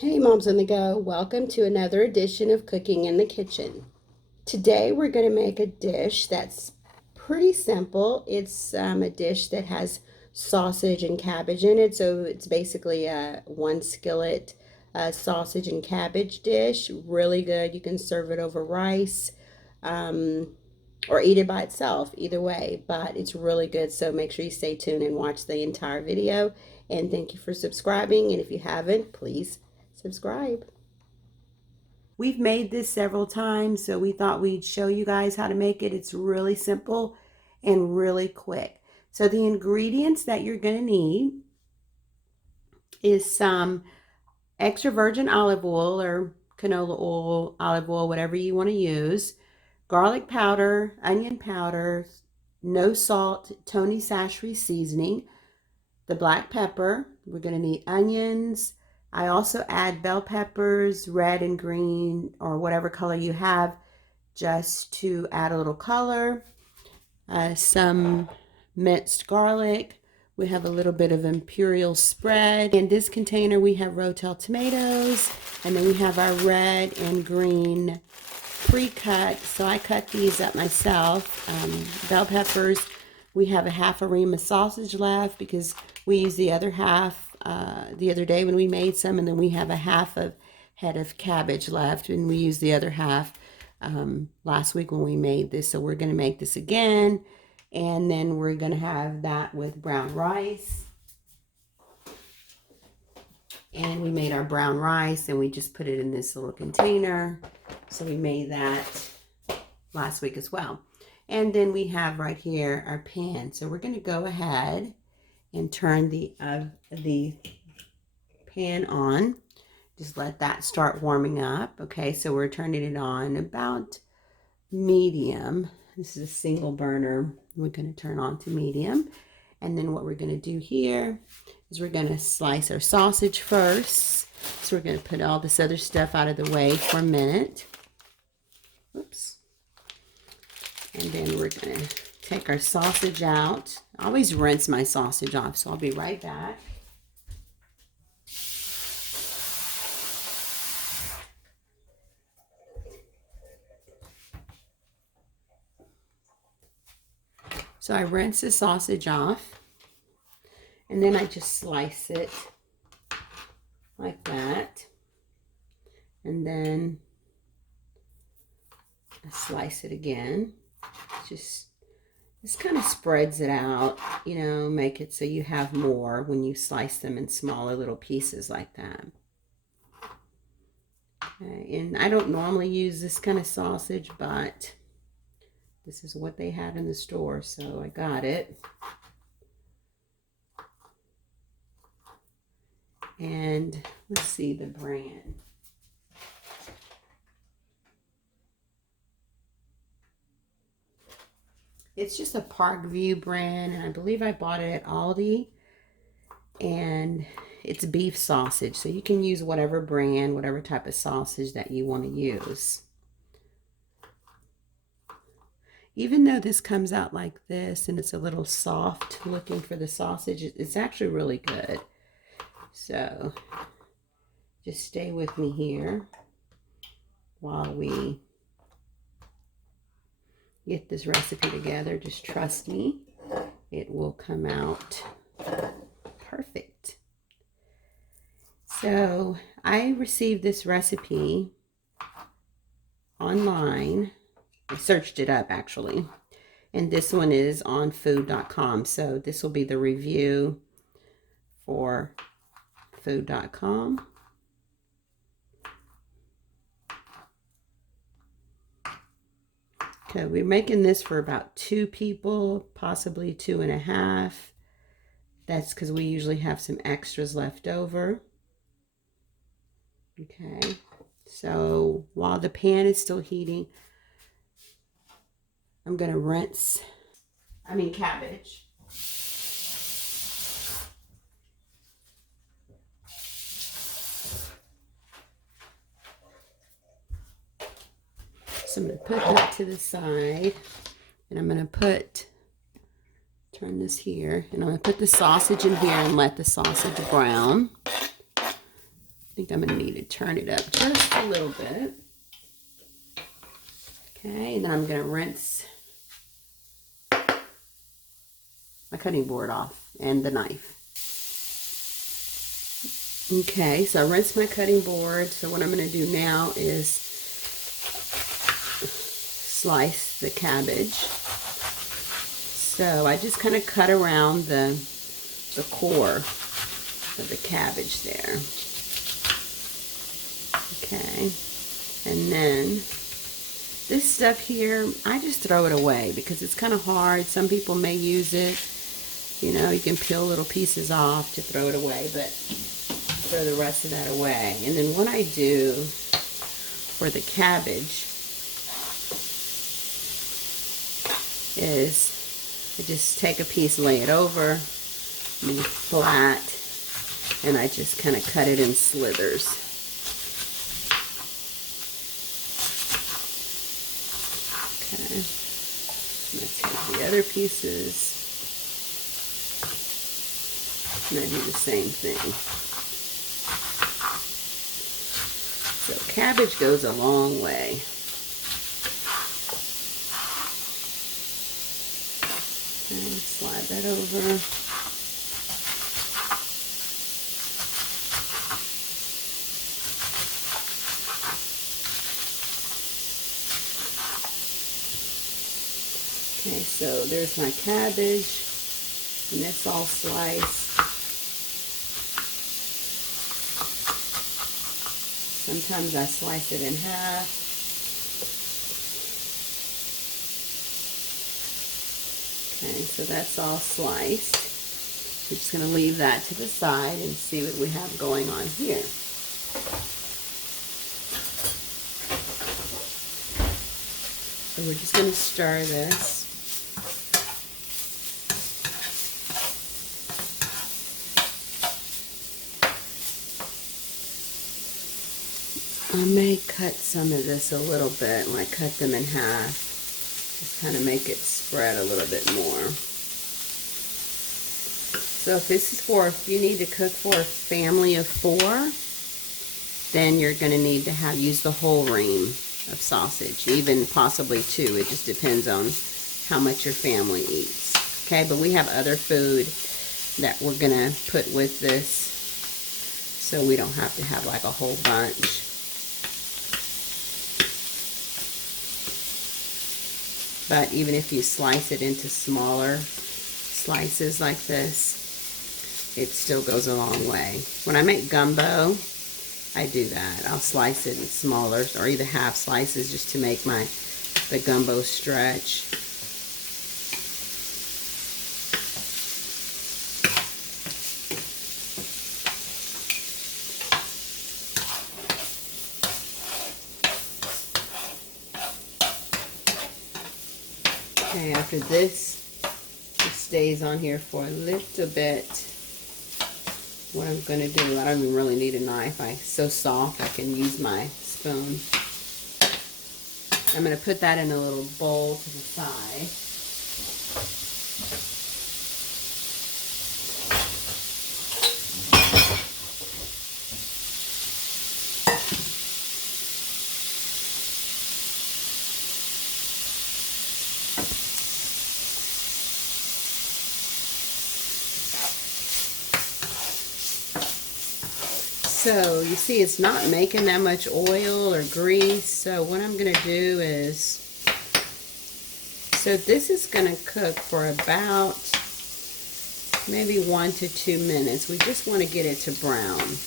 Hey Moms on the Go, welcome to another edition of Cooking in the Kitchen. Today we're going to make a dish that's pretty simple. It's a dish that has sausage and cabbage in it, so it's basically a one skillet sausage and cabbage dish. Really good. You can serve it over rice um, or eat it by itself, either way, but it's really good. So make sure you stay tuned and watch the entire video. And thank you for subscribing. And if you haven't, please subscribe. We've made this several times, so we thought we'd show you guys how to make it. It's really simple and really quick. So the ingredients that you're going to need is some extra virgin olive oil or canola oil, olive oil, whatever you want to use, garlic powder, onion powder, no salt, Tony Chachere's seasoning, the black pepper. We're going to need onions. I also add bell peppers, red and green, or whatever color you have, just to add a little color. Some minced garlic. We have a little bit of imperial spread. In this container, we have Rotel tomatoes, and then we have our red and green pre-cut. So I cut these up myself. Bell peppers. We have a half a ream of sausage left because we used the other half the other day when we made some, and then we have a half of head of cabbage left, and we used the other half last week when we made this. So we're going to make this again, and then we're going to have that with brown rice. And we made our brown rice, and we just put it in this little container. So we made that last week as well. And then we have right here our pan. So we're going to go ahead and turn the pan on. Just let that start warming up. Okay, so we're turning it on about medium. This is a single burner. We're going to turn on to medium. And then what we're going to do here is we're going to slice our sausage first. So we're going to put all this other stuff out of the way for a minute. Oops. And then we're going to take our sausage out. I always rinse my sausage off, so I'll be right back. So I rinse the sausage off, and then I just slice it like that. And then I slice it again. This kind of spreads it out, you know, make it so you have more when you slice them in smaller little pieces like that. Okay, and I don't normally use this kind of sausage, but this is what they had in the store, so I got it. And let's see the brand. It's just a Parkview brand, and I believe I bought it at Aldi. And it's beef sausage, so you can use whatever brand, whatever type of sausage that you want to use. Even though this comes out like this and it's a little soft looking for the sausage, it's actually really good. So just stay with me here while we get this recipe together. Just trust me, it will come out perfect. So I received this recipe online. I searched it up actually, and this one is on food.com. So this will be the review for food.com. Okay, we're making this for about 2 people, possibly 2.5. That's because we usually have some extras left over. Okay, so while the pan is still heating, I'm going to rinse, cabbage. So I'm going to put that to the side, and I'm going to turn this here, and I'm going to put the sausage in here and let the sausage brown. think I'm going to need to turn it up just a little bit. Okay, and then I'm going to rinse my cutting board off and the knife. Okay, so I rinsed my cutting board. So what I'm going to do now is slice the cabbage. So I just kind of cut around the core of the cabbage there. Okay, and then this stuff here, I just throw it away because it's kind of hard. Some people may use it. You know, you can peel little pieces off to throw it away, but throw the rest of that away. And then what I do for the cabbage is I just take a piece, lay it over, be flat, and I just kind of cut it in slithers. Okay, let's take the other pieces, and I do the same thing. So cabbage goes a long way. Okay, slide that over. Okay, so there's my cabbage, and it's all sliced. Sometimes I slice it in half. Okay, so that's all sliced. We're just going to leave that to the side and see what we have going on here. So we're just going to stir this. I may cut some of this a little bit when I cut them in half. Just kind of make it spread a little bit more. So if this is if you need to cook for a family of 4, then you're going to need to use the whole ream of sausage, even possibly 2. It just depends on how much your family eats. Okay, but we have other food that we're going to put with this, so we don't have to have like a whole bunch. But even if you slice it into smaller slices like this, it still goes a long way. When I make gumbo, I do that. I'll slice it in smaller or either half slices just to make the gumbo stretch. Okay, after this, it stays on here for a little bit. What I'm going to do, I don't even really need a knife. It's so soft I can use my spoon. I'm going to put that in a little bowl to the side. So you see it's not making that much oil or grease. So what I'm going to do is, so this is going to cook for about maybe 1 to 2 minutes. We just want to get it to brown.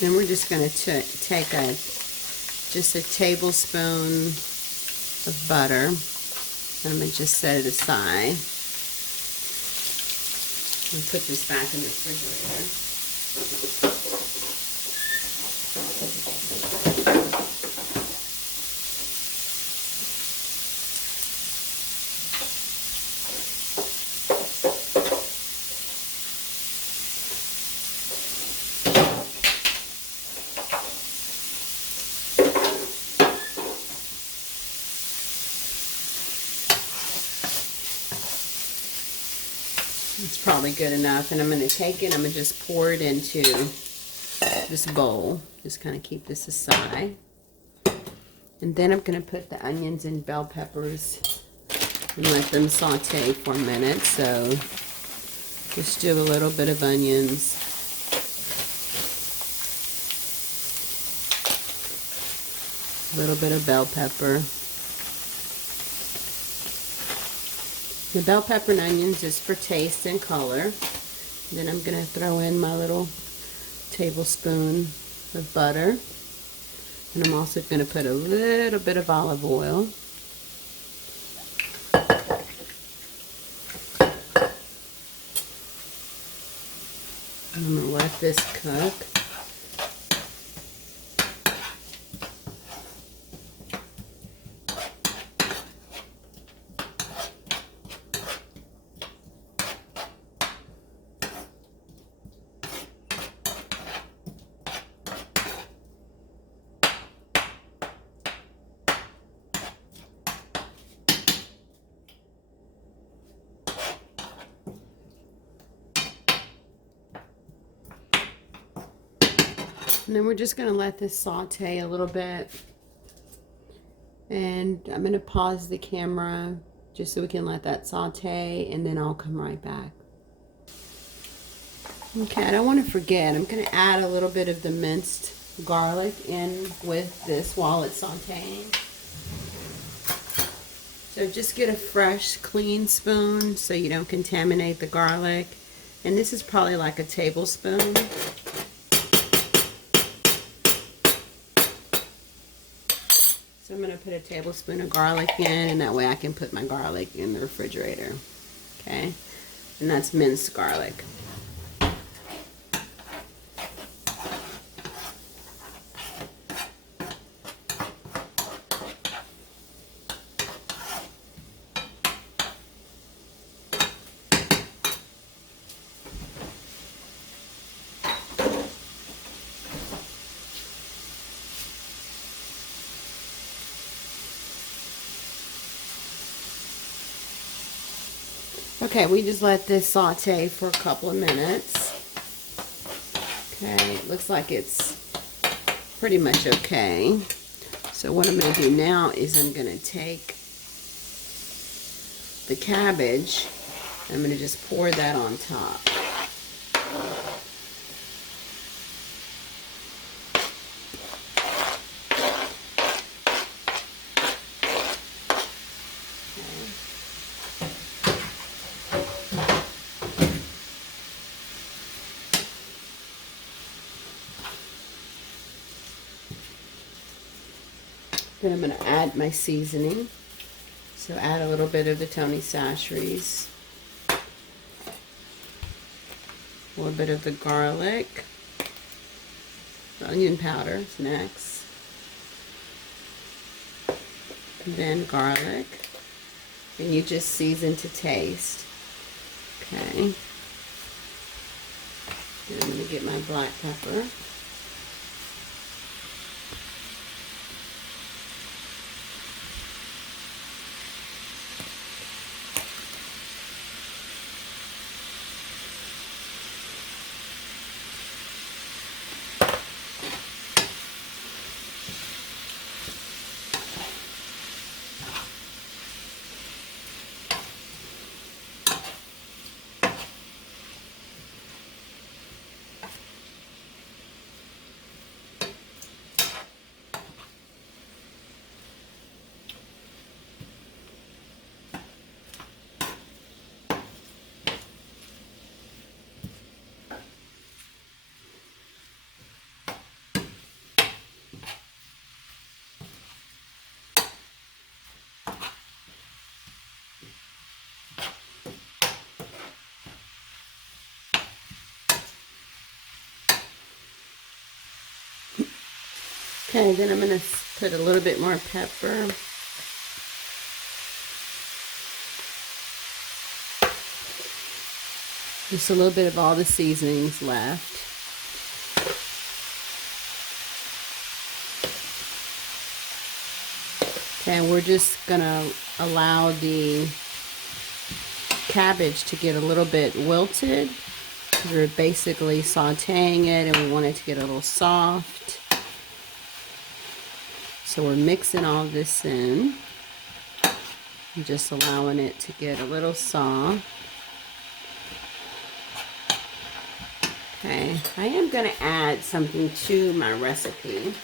Then we're just going to take just a tablespoon of butter. I'm going to just set it aside. And put this back in the refrigerator. It's probably good enough, and I'm going to take it, I'm going to just pour it into this bowl. Just kind of keep this aside. And then I'm going to put the onions and bell peppers and let them saute for a minute. So just do a little bit of onions. A little bit of bell pepper. The bell pepper and onions is for taste and color. Then I'm going to throw in my little tablespoon of butter. And I'm also going to put a little bit of olive oil. I'm going to let this cook. And then we're just going to let this saute a little bit. And I'm going to pause the camera just so we can let that saute, and then I'll come right back. Okay, I don't want to forget, I'm going to add a little bit of the minced garlic in with this while it's sauteing. So just get a fresh, clean spoon so you don't contaminate the garlic. And this is probably like a tablespoon. So I'm going to put a tablespoon of garlic in, and that way I can put my garlic in the refrigerator. Okay? And that's minced garlic. Okay, we just let this saute for a couple of minutes. Okay, it looks like it's pretty much okay. So what I'm going to do now is I'm going to take the cabbage, I'm going to just pour that on top. Then I'm going to add my seasoning. So add a little bit of the Tony Chachere's, a little bit of the garlic, the onion powder is next, and then garlic, and you just season to taste. Okay. Then I'm going to get my black pepper. Okay, then I'm going to put a little bit more pepper. Just a little bit of all the seasonings left. Okay, and we're just going to allow the cabbage to get a little bit wilted. We're basically sauteing it and we want it to get a little soft. So we're mixing all this in and just allowing it to get a little soft. Okay, I am going to add something to my recipe.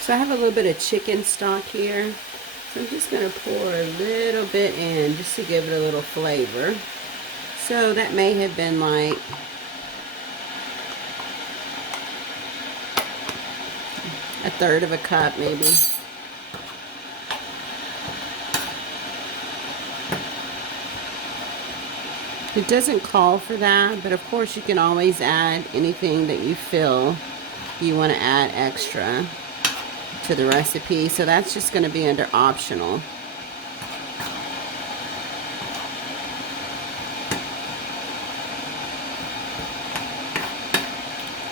So I have a little bit of chicken stock here. So I'm just going to pour a little bit in just to give it a little flavor. So that may have been like a third of a cup maybe. It doesn't call for that, but of course you can always add anything that you feel you want to add extra to the recipe. So that's just going to be under optional.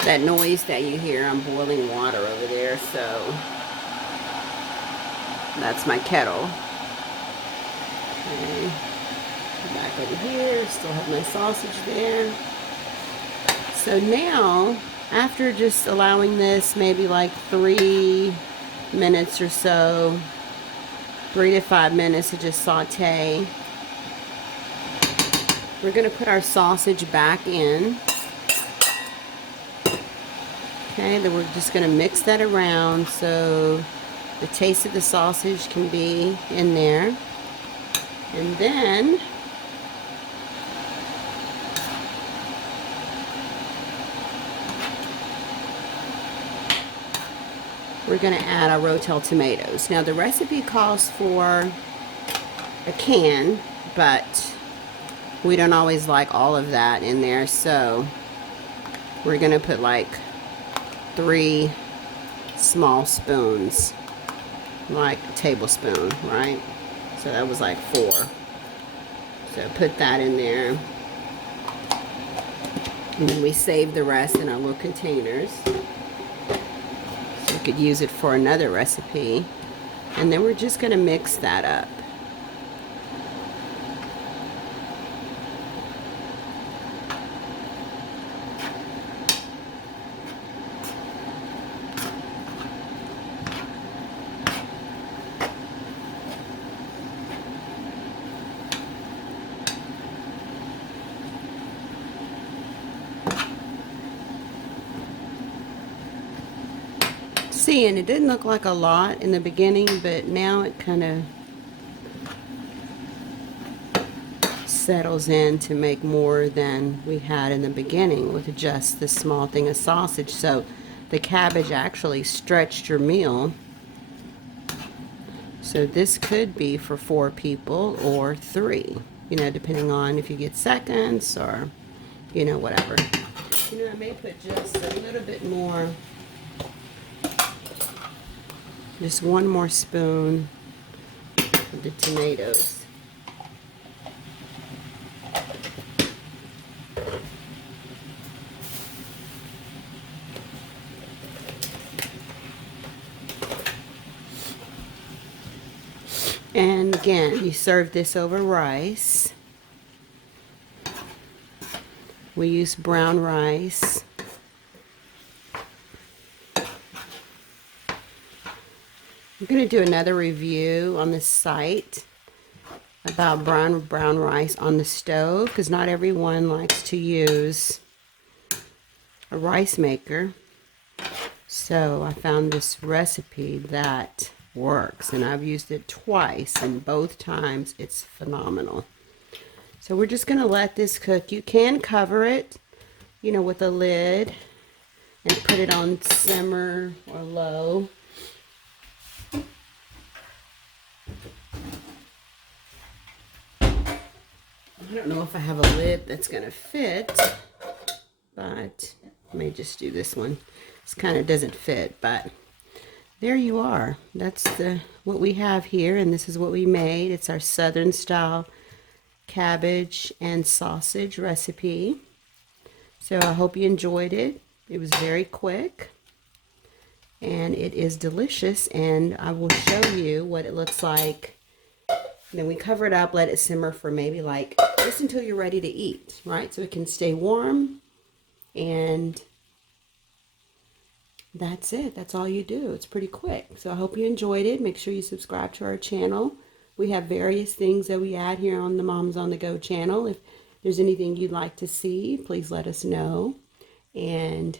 That noise that you hear, I'm boiling water over there, so that's my kettle. Okay. Back over here, still have my sausage there. So now, after just allowing this maybe like 3 minutes or so, 3 to 5 minutes to just saute, we're going to put our sausage back in. Okay, then we're just going to mix that around so the taste of the sausage can be in there. And then we're going to add our Rotel tomatoes. Now the recipe calls for a can, but we don't always like all of that in there, so we're going to put like 3 small spoons, like a tablespoon, right? So that was like 4. So put that in there. And then we save the rest in our little containers. So you could use it for another recipe. And then we're just going to mix that up. See, and it didn't look like a lot in the beginning, but now it kind of settles in to make more than we had in the beginning with just this small thing of sausage. So the cabbage actually stretched your meal. So this could be for 4 people or 3, you know, depending on if you get seconds or, you know, whatever. You know, I may put just a little bit more. Just 1 more spoon of the tomatoes. And again, you serve this over rice. We use brown rice. I'm going to do another review on the site about brown rice on the stove, because not everyone likes to use a rice maker. So I found this recipe that works, and I've used it twice, and both times it's phenomenal. So we're just going to let this cook. You can cover it, you know, with a lid and put it on simmer or low. I don't know if I have a lid that's going to fit, but I may just do this one. This kind of doesn't fit, but there you are. That's what we have here, and this is what we made. It's our Southern style cabbage and sausage recipe. So I hope you enjoyed it. It was very quick. and it is delicious, and I will show you what it looks like. Then we cover it up, let it simmer for maybe like just until you're ready to eat, right? So it can stay warm, and that's it. That's all you do. It's pretty quick. So I hope you enjoyed it. Make sure you subscribe to our channel. We have various things that we add here on the Moms on the Go channel. If there's anything you'd like to see, please let us know. And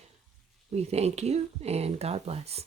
we thank you, and God bless.